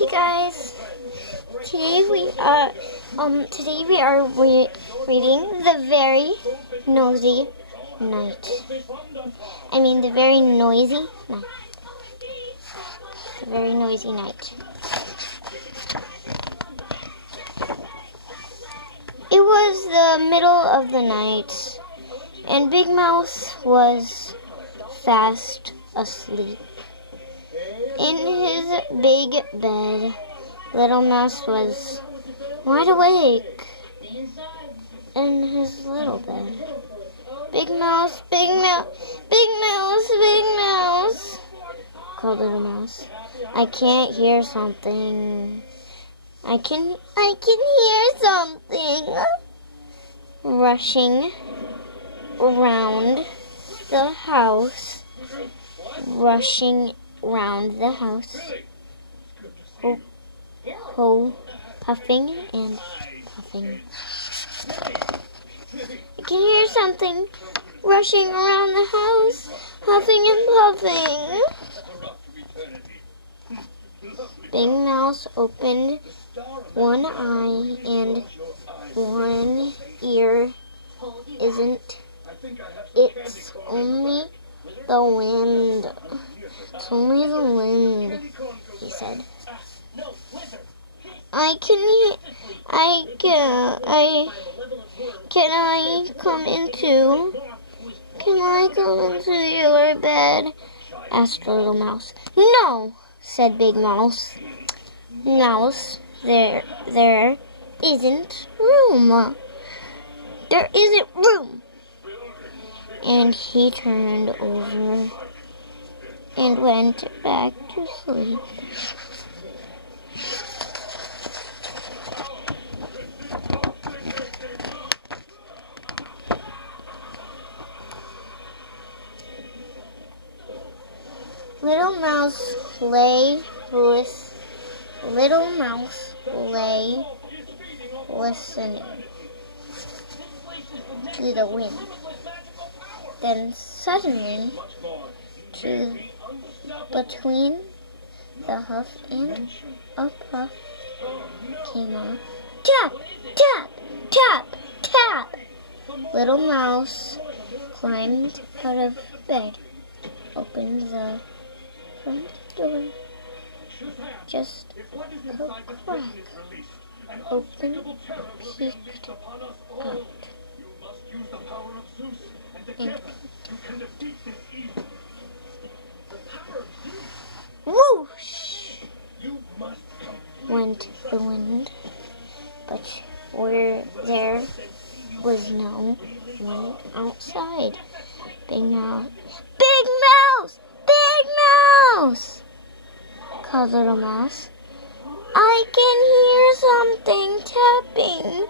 Hey guys, today we are reading The Very Nosy Night. The Very Noisy Night. The Very Noisy Night. It was the middle of the night, and Big Mouse was fast asleep. In his big bed, Little Mouse was wide awake in his little bed. Big Mouse, Big Mouse, Big Mouse, Big Mouse, called Little Mouse. I can't hear something. I can hear something rushing around the house, puffing and puffing. I can hear something rushing around the house, huffing and puffing. Big Mouse opened one eye and one ear. It's only the wind. It's only the wind, he said. Can I come into your bed? Asked Little Mouse. No, said Big Mouse. Mouse, there isn't room. There isn't room. And he turned over and went back to sleep. Little Mouse lay listening to the wind. Then suddenly, between the huff and a puff, came a tap, tap, tap, tap. Little Mouse climbed out of bed, opened the front door. Just a crack open, peeked out, and whoosh went the wind, but there was no one outside. Big Mouse, Big Mouse, Big Mouse, called Little Mouse. I can hear something tapping.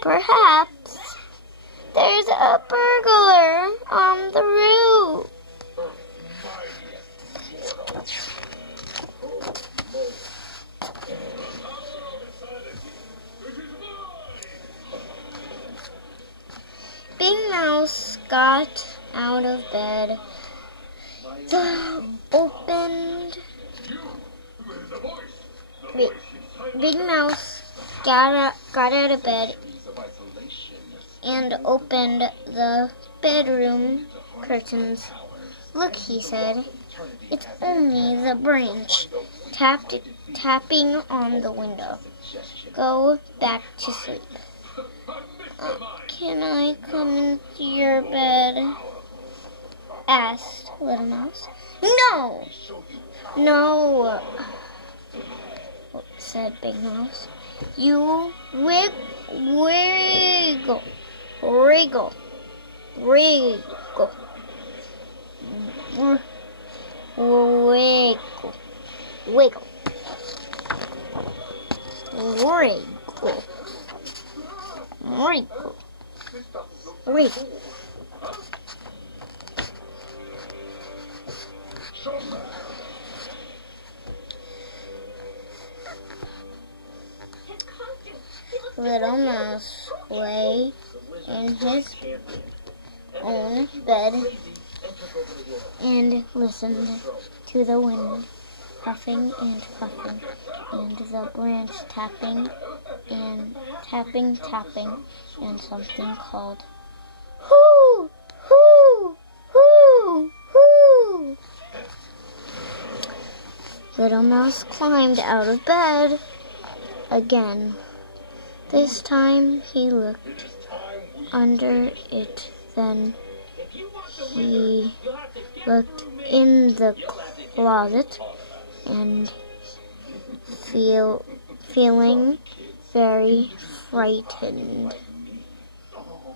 Perhaps there's a burglar on the roof. Big Mouse got out of bed, Big Mouse got out of bed and opened the bedroom curtains. Look, he said, it's only the branch tapping on the window. Go back to sleep. Can I come into your bed? Asked Little Mouse. No, said Big Mouse. You wiggle, Little Mouse lay in his own bed and listened to the wind puffing and puffing, and the branch tapping and tapping, and something called, "Hoo! Hoo! Hoo! Hoo!" Little Mouse climbed out of bed again. This time he looked under it, then he looked in the closet, and feeling very frightened,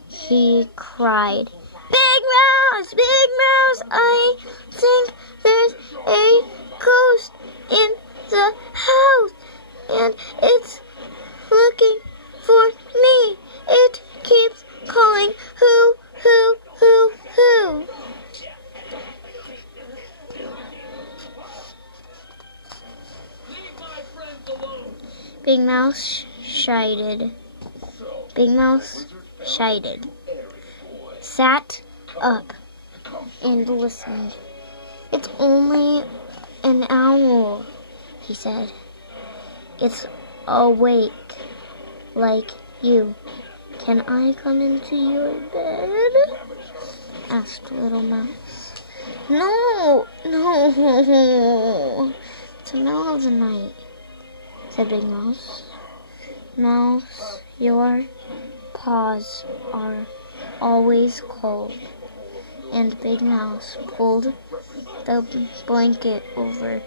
he cried, "Big Mouse! Big Mouse! I think there's a ghost in the house, and it's looking for me. It keeps calling, who, who, who, who." Big Mouse shouted. Big Mouse shouted, sat up, and listened. "It's only an owl," he said. "It's awake like you. Can I come into your bed?" asked Little Mouse. No. It's the middle of the night," said Big Mouse. "Mouse, your paws are always cold." And Big Mouse pulled the blanket over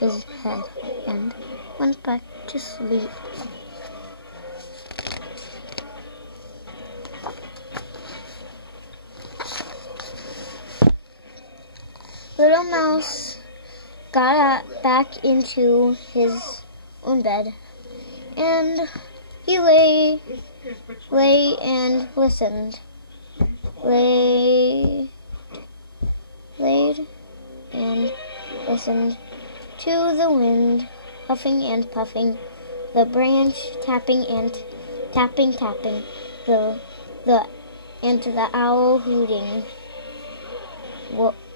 his head and went back to sleep. Little Mouse got back into his own bed, and he lay and listened. Laid and listened to the wind puffing and puffing, the branch tapping and tapping, the owl hooting.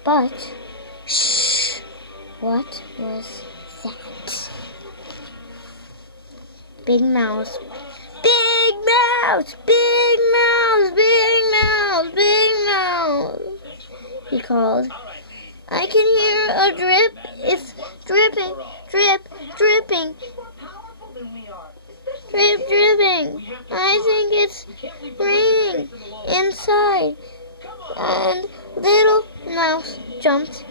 But shh! What was that? Big Mouse, Big Mouse, Big Mouse, Big Mouse, Big Mouse, he called. "I can hear a drip. It's dripping, dripping, dripping. I think it's raining inside." And Little Mouse jumped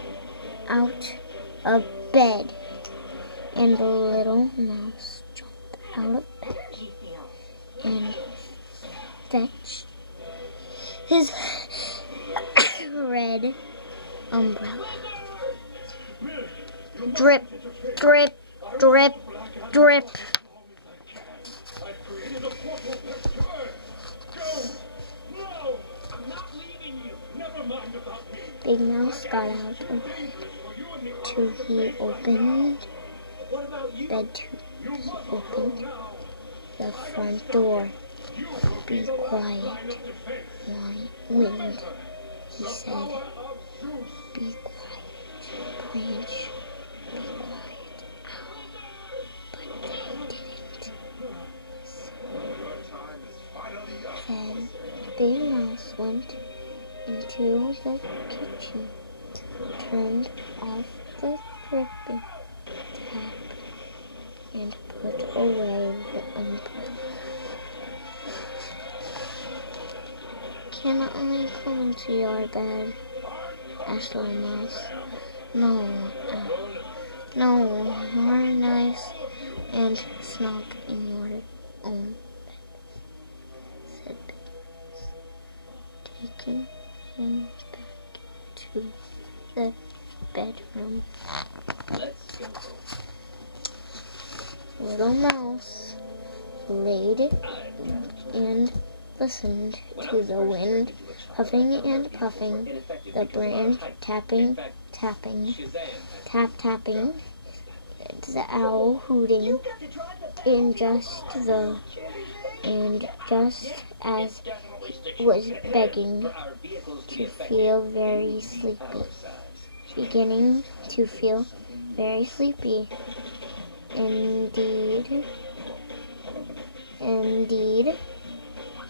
out of bed. And Little Mouse jumped out of bed and fetched his red umbrella. Drip, drip, drip, drip. Big Mouse got out of bed he opened the front door. "Be quiet, wind," he said. "Be quiet, branch. Be quiet, owl." But they didn't listen. Then Big Mouse went into the kitchen, turned off the dripping tap, and put away the umbrella. "Can I come into your bed?" asked Little Mouse. No, you're nice and snug in your own bed," said Big Mouse, taking him back to the bedroom. Little Mouse laid and listened to the wind puffing and puffing, the branch tapping, tapping, the owl hooting, and just as was beginning to feel very sleepy, very sleepy. Indeed,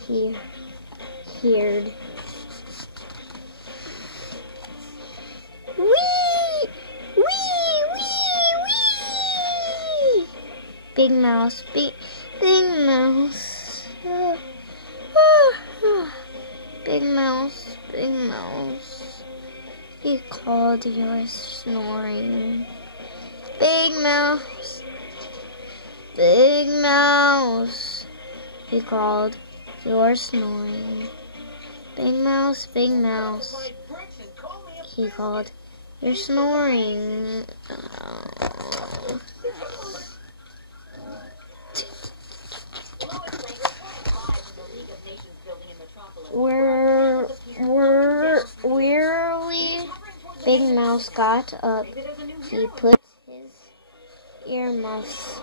he heard. Wee! Wee! Wee! Wee! Big mouse, big mouse. Big mouse, big mouse. He called, you're snoring. Big mouse, big mouse. He called, you're snoring. Big mouse, he called, you're snoring. Wearily, Big Mouse got up. He put his earmuffs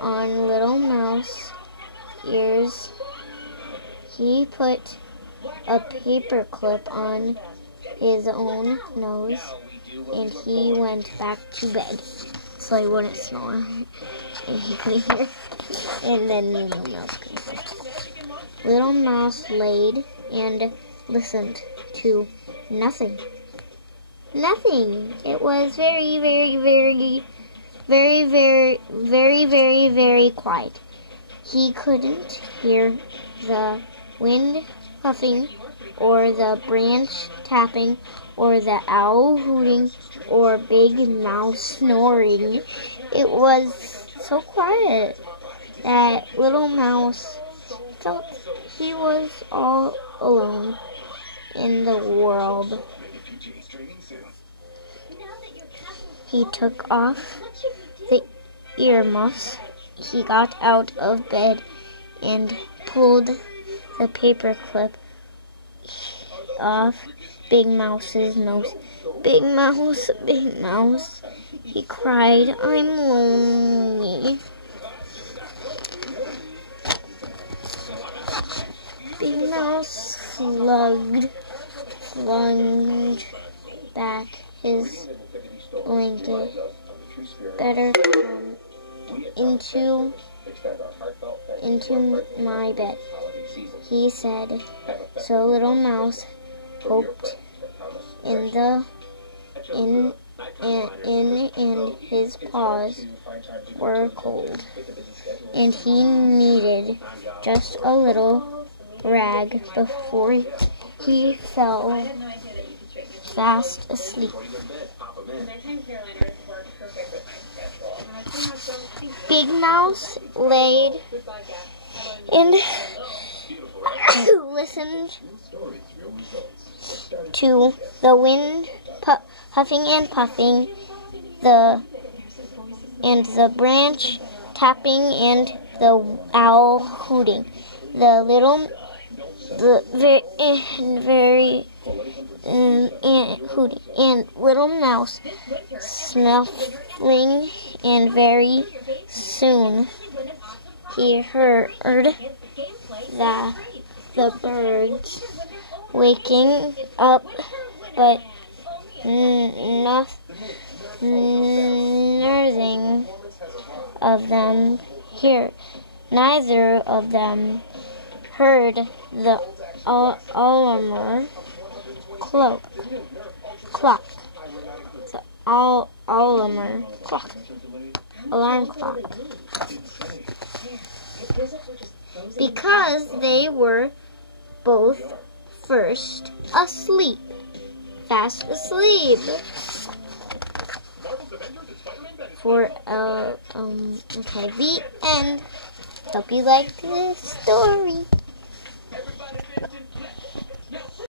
on Little Mouse ears. He put a paper clip on his own nose, and he went back to bed so he wouldn't snore. And he couldn't hear. And then Little Mouse couldn't hear. Little Mouse laid and listened to nothing. Nothing. It was very, very, very, very, very, very, very, very quiet. He couldn't hear the wind puffing, or the branch tapping, or the owl hooting, or Big Mouse snoring. It was so quiet that Little Mouse felt he was all alone in the world. He took off the earmuffs. He got out of bed and pulled the paper clip off Big Mouse's nose. Big Mouse, he cried, I'm lonely. Big Mouse flung back his blanket. Better come into my bed, he said. So Little Mouse poked in and his paws were cold, and he needed just a little rag before he fell fast asleep. Big Mouse laid and listened to the wind huffing and puffing, the branch tapping, and the owl hooting. Hooting, and Little Mouse snuffling, and very soon he heard the birds waking up, but neither of them heard the alarm clock. The alarm clock. Because they were both fast asleep. Okay, the end. Hope you liked this story.